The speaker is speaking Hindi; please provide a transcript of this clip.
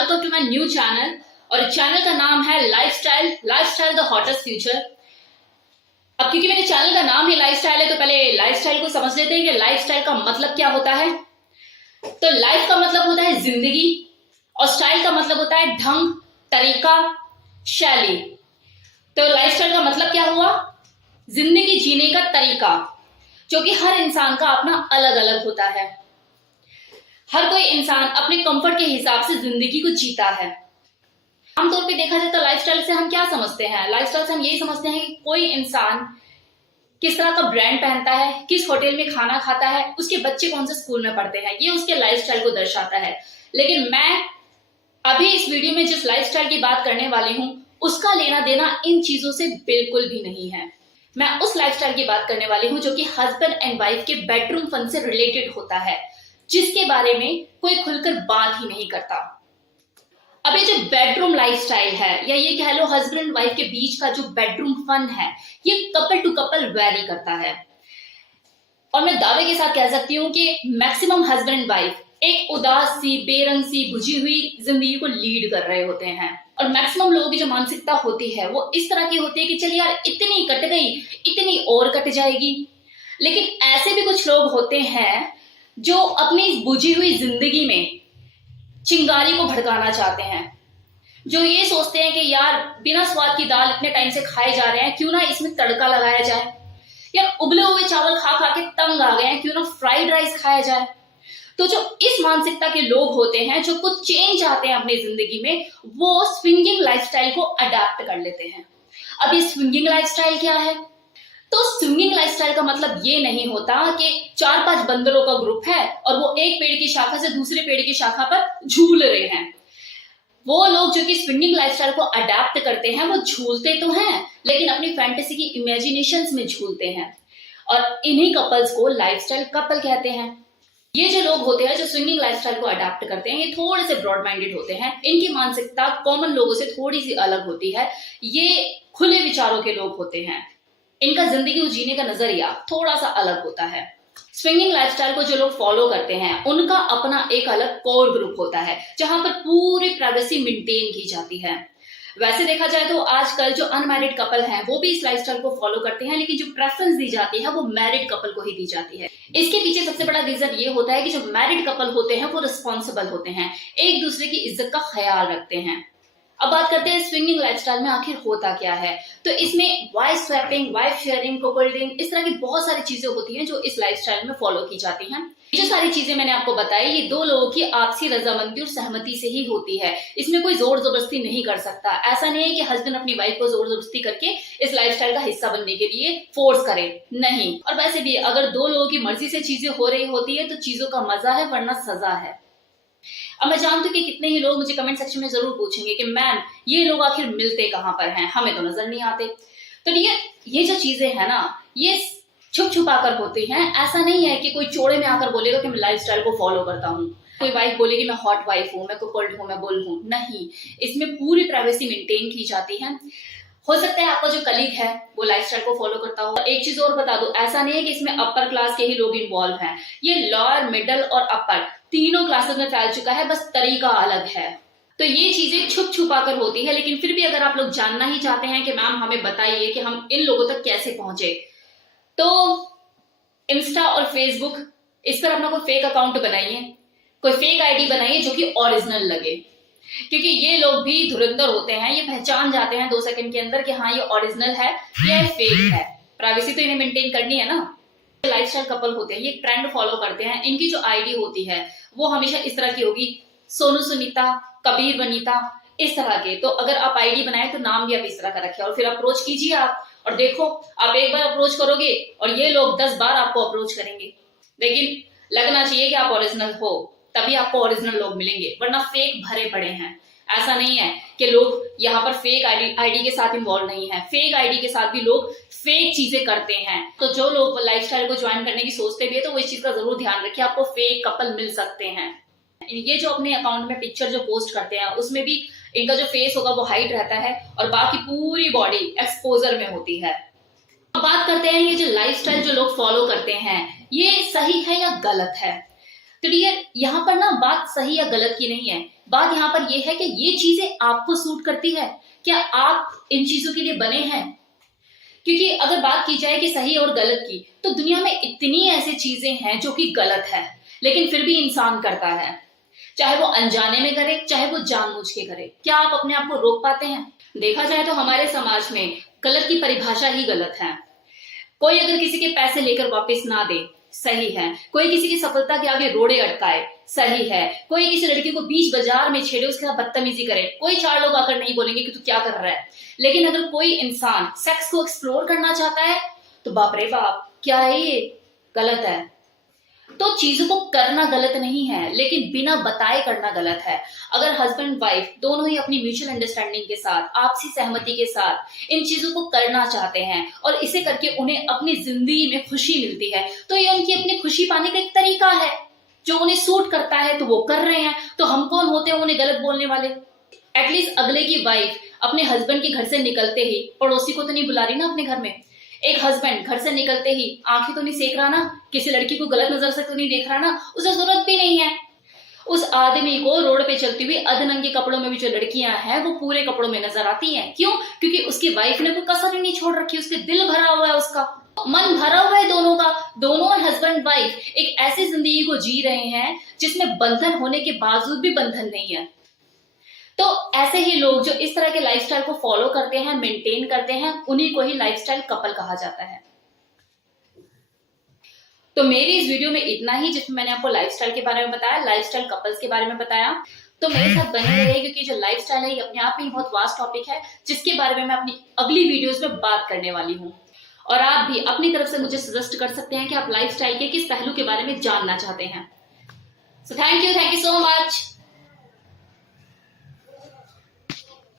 Welcome to my new channel. और चैनल का नाम है लाइफस्टाइल द हॉटेस्ट फ्यूचर। अब क्योंकि मेरे चैनल का नाम ही लाइफस्टाइल है तो पहले लाइफस्टाइल को समझ लेते हैं कि लाइफस्टाइल का मतलब क्या होता है। तो लाइफ का मतलब होता है जिंदगी और स्टाइल का मतलब होता है ढंग, तरीका, शैली। तो लाइफस्टाइल का मतलब क्या हुआ? जिंदगी जीने का तरीका, जो कि हर इंसान का अपना अलग अलग होता है। हर कोई इंसान अपने कंफर्ट के हिसाब से जिंदगी को जीता है। आमतौर पे देखा जाए तो लाइफस्टाइल से हम क्या समझते हैं? लाइफस्टाइल से हम यही समझते हैं कि कोई इंसान किस तरह का ब्रांड पहनता है, किस होटल में खाना खाता है, उसके बच्चे कौन से स्कूल में पढ़ते हैं, ये उसके लाइफस्टाइल को दर्शाता है। लेकिन मैं अभी इस वीडियो में जिस लाइफस्टाइल की बात करने वाली हूँ उसका लेना देना इन चीजों से बिल्कुल भी नहीं है। मैं उस लाइफस्टाइल की बात करने वाली हूँ जो कि हस्बैंड एंड वाइफ के बेडरूम फन से रिलेटेड होता है, जिसके बारे में कोई खुलकर बात ही नहीं करता। अब ये जो बेडरूम लाइफस्टाइल है, या ये कह लो हस्बैंड एंड वाइफ के बीच का जो बेडरूम फन है, ये कपल टू कपल वेरी करता है। और मैं दावे के साथ कह सकती हूँ कि मैक्सिमम हस्बैंड एंड वाइफ एक उदास सी, बेरंग सी, बुझी हुई जिंदगी को लीड कर रहे होते हैं। और मैक्सिमम लोगों की जो मानसिकता होती है वो इस तरह की होती है कि चल यार इतनी कट गई, इतनी और कट जाएगी। लेकिन ऐसे भी कुछ लोग होते हैं जो अपनी बुझी हुई जिंदगी में चिंगारी को भड़काना चाहते हैं, जो ये सोचते हैं कि यार बिना स्वाद की दाल इतने टाइम से खाए जा रहे हैं, क्यों ना इसमें तड़का लगाया जाए। यार उबले हुए चावल खा खा के तंग आ गए हैं, क्यों ना फ्राइड राइस खाया जाए। तो जो इस मानसिकता के लोग होते हैं, जो कुछ चेंज आते हैं अपनी जिंदगी में, वो स्विंगिंग लाइफस्टाइल को अडेप्ट कर लेते हैं। अब ये स्विंगिंग लाइफस्टाइल क्या है? तो स्विंगिंग लाइफस्टाइल का मतलब ये नहीं होता कि 4-5 बंदरों का ग्रुप है और वो एक पेड़ की शाखा से दूसरे पेड़ की शाखा पर झूल रहे हैं। वो लोग जो कि स्विंगिंग लाइफस्टाइल को अडेप्ट करते हैं वो झूलते तो हैं, लेकिन अपनी फैंटेसी की इमेजिनेशंस में झूलते हैं। और इन्हीं कपल्स को लाइफस्टाइल कपल कहते हैं। ये जो लोग होते हैं जो स्विंगिंग लाइफस्टाइल को अडेप्ट करते हैं, ये थोड़े से ब्रॉड माइंडेड होते हैं। इनकी मानसिकता कॉमन लोगों से थोड़ी सी अलग होती है। ये खुले विचारों के लोग होते हैं। इनका जिंदगी को जीने का नजरिया थोड़ा सा अलग होता है। स्विंगिंग लाइफस्टाइल को जो लोग फॉलो करते हैं उनका अपना एक अलग कोर ग्रुप होता है, जहां पर पूरी प्राइवेसी मेंटेन की जाती है। वैसे देखा जाए तो आजकल जो अनमैरिड कपल हैं वो भी इस लाइफस्टाइल को फॉलो करते हैं, लेकिन जो प्रेफरेंस दी जाती है वो मैरिड कपल को ही दी जाती है। इसके पीछे सबसे बड़ा रीजन ये होता है कि जो मैरिड कपल होते हैं वो रिस्पॉन्सिबल होते हैं, एक दूसरे की इज्जत का ख्याल रखते हैं। अब बात करते हैं स्विंगिंग लाइफस्टाइल में आखिर होता क्या है। तो इसमें वाइफ स्वैपिंग, वाइफ शेयरिंग, कोकोल्डिंग, इस तरह की बहुत सारी चीजें होती हैं जो इस लाइफस्टाइल में फॉलो की जाती हैं। ये जो सारी चीजें मैंने आपको बताई, ये दो लोगों की आपसी रजामंदी और सहमति से ही होती है। इसमें कोई जोर जबरदस्ती नहीं कर सकता। ऐसा नहीं है कि हस्बैंड अपनी वाइफ को जोर जबरदस्ती करके इस लाइफस्टाइल का हिस्सा बनने के लिए फोर्स करे, नहीं। और वैसे भी अगर दो लोगों की मर्जी से चीजें हो रही होती है तो चीजों का मजा है, वरना सजा है। अब मैं जानती हूँ कि कितने ही लोग मुझे कमेंट सेक्शन में जरूर पूछेंगे कि मैम ये लोग आखिर मिलते कहाँ पर हैं, हमें तो नजर नहीं आते। तो ये जो चीजें हैं ना, ये छुप छुपा कर होती हैं। ऐसा नहीं है कि कोई चौड़े में आकर बोलेगा कि मैं लाइफस्टाइल को फॉलो करता हूँ, कोई वाइफ बोलेगी मैं हॉट वाइफ हूँ, मैं कुकोल्ड हूँ, मैं बुल हूँ। नहीं, इसमें पूरी प्राइवेसी मेंटेन की जाती है। हो सकता है आपका जो कलीग है वो लाइफस्टाइल को फॉलो करता हो। एक चीज और बता दो, ऐसा नहीं है कि इसमें अपर क्लास के ही लोग इन्वॉल्व हैं। ये लोअर, मिडिल और अपर तीनों क्लासेस में फैल चुका है, बस तरीका अलग है। तो ये चीजें छुप छुपा कर होती है। लेकिन फिर भी अगर आप लोग जानना ही चाहते हैं कि मैम हमें बताइए कि हम इन लोगों तक कैसे पहुंचे, तो इंस्टा और फेसबुक इस पर अपना कोई फेक अकाउंट बनाइए, कोई फेक आईडी बनाइए जो कि ओरिजिनल लगे। क्योंकि ये लोग भी धुरंधर होते हैं, ये पहचान जाते हैं 2 सेकंड के अंदर कि हाँ ये ओरिजिनल है, ये फेक है। प्राइवेसी तो इन्हें मेंटेन करनी है ना। लाइफस्टाइल कपल होते हैं, ये ट्रेंड फॉलो करते हैं। इनकी जो आईडी होती है वो हमेशा इस तरह की होगी, सोनू सुनीता, कबीर वनीता, इस तरह के। तो अगर आप आईडी बनाए तो नाम भी आप इस तरह का रखें और फिर अप्रोच कीजिए आप, और देखो आप एक बार अप्रोच करोगे और ये लोग 10 बार आपको अप्रोच करेंगे। लेकिन लगना चाहिए कि आप ओरिजिनल हो, तभी आपको ओरिजिनल लोग मिलेंगे, वरना फेक भरे पड़े हैं। ऐसा नहीं है कि लोग यहाँ पर फेक आईडी के साथ इन्वॉल्व नहीं है, फेक आईडी के साथ भी लोग फेक चीजें करते हैं। तो जो लोग लाइफस्टाइल को ज्वाइन करने की सोचते भी है तो वो इस चीज का जरूर ध्यान रखिए, आपको फेक कपल मिल सकते हैं। ये जो अपने अकाउंट में पिक्चर जो पोस्ट करते हैं उसमें भी इनका जो फेस होगा वो हाइड रहता है और बाकी पूरी बॉडी एक्सपोजर में होती है। अब बात करते हैं ये जो लाइफस्टाइल जो लोग फॉलो करते हैं ये सही है या गलत है। तो डियर, यहाँ पर ना बात सही या गलत की नहीं है, बात यहाँ पर ये है कि ये चीजें आपको सूट करती है, क्या आप इन चीजों के लिए बने हैं? क्योंकि अगर बात की जाए कि सही और गलत की, तो दुनिया में इतनी ऐसी चीजें हैं जो कि गलत है, लेकिन फिर भी इंसान करता है, चाहे वो अनजाने में करे, चाहे वो जानबूझ के करे। क्या आप अपने आप को रोक पाते हैं? देखा जाए तो हमारे समाज में गलत की परिभाषा ही गलत है। कोई अगर किसी के पैसे लेकर वापस ना दे, सही है। कोई किसी की सफलता के आगे रोड़े अटकाए, सही है। कोई किसी लड़की को बीच बाजार में छेड़े, उसके साथ बदतमीजी करे, कोई चार लोग आकर नहीं बोलेंगे कि तू क्या कर रहा है। लेकिन अगर कोई इंसान सेक्स को एक्सप्लोर करना चाहता है, तो बाप रे बाप, क्या है ये, गलत है। तो चीजों को करना गलत नहीं है, लेकिन बिना बताए करना गलत है। अगर हस्बैंड वाइफ दोनों ही अपनी म्यूचुअल अंडरस्टैंडिंग के साथ, आपसी सहमति के साथ इन चीजों को करना चाहते हैं और इसे करके उन्हें अपनी जिंदगी में खुशी मिलती है, तो ये उनकी अपनी खुशी पाने का एक तरीका है जो उन्हें सूट करता है, तो वो कर रहे हैं। तो हम कौन होते हैं उन्हें गलत बोलने वाले? एटलीस्ट अगले की वाइफ अपने हस्बैंड के घर से निकलते ही पड़ोसी को तो नहीं बुला रही ना अपने घर में। एक हस्बैंड घर से निकलते ही आंखें तो नहीं सेक रहा ना, किसी लड़की को गलत नजर से तो नहीं देख रहा ना, उसे जरूरत भी नहीं है। उस आदमी को रोड पे चलती हुई अधनंगे कपड़ों में भी जो लड़कियां हैं वो पूरे कपड़ों में नजर आती हैं। क्यों? क्योंकि उसकी वाइफ ने कोई कसर ही नहीं छोड़ रखी, उसके दिल भरा हुआ है, उसका मन भरा हुआ है दोनों का। दोनों हस्बैंड वाइफ एक ऐसी जिंदगी को जी रहे हैं जिसमें बंधन होने के बावजूद भी बंधन नहीं है। तो ऐसे ही लोग जो इस तरह के लाइफस्टाइल को फॉलो करते हैं, मेंटेन करते हैं, उन्हीं को ही लाइफस्टाइल कपल कहा जाता है। तो मेरी इस वीडियो में इतना ही, जिसमें मैंने आपको लाइफस्टाइल के बारे में बताया, लाइफस्टाइल कपल्स के बारे में बताया। तो मेरे साथ बने रहिए, क्योंकि जो लाइफस्टाइल है ये अपने आप में बहुत वास्ट टॉपिक है, जिसके बारे में मैं अपनी अगली वीडियोस में बात करने वाली हूँ। और आप भी अपनी तरफ से मुझे सजेस्ट कर सकते हैं कि आप लाइफस्टाइल के किस पहलू के बारे में जानना चाहते हैं। So thank you so much.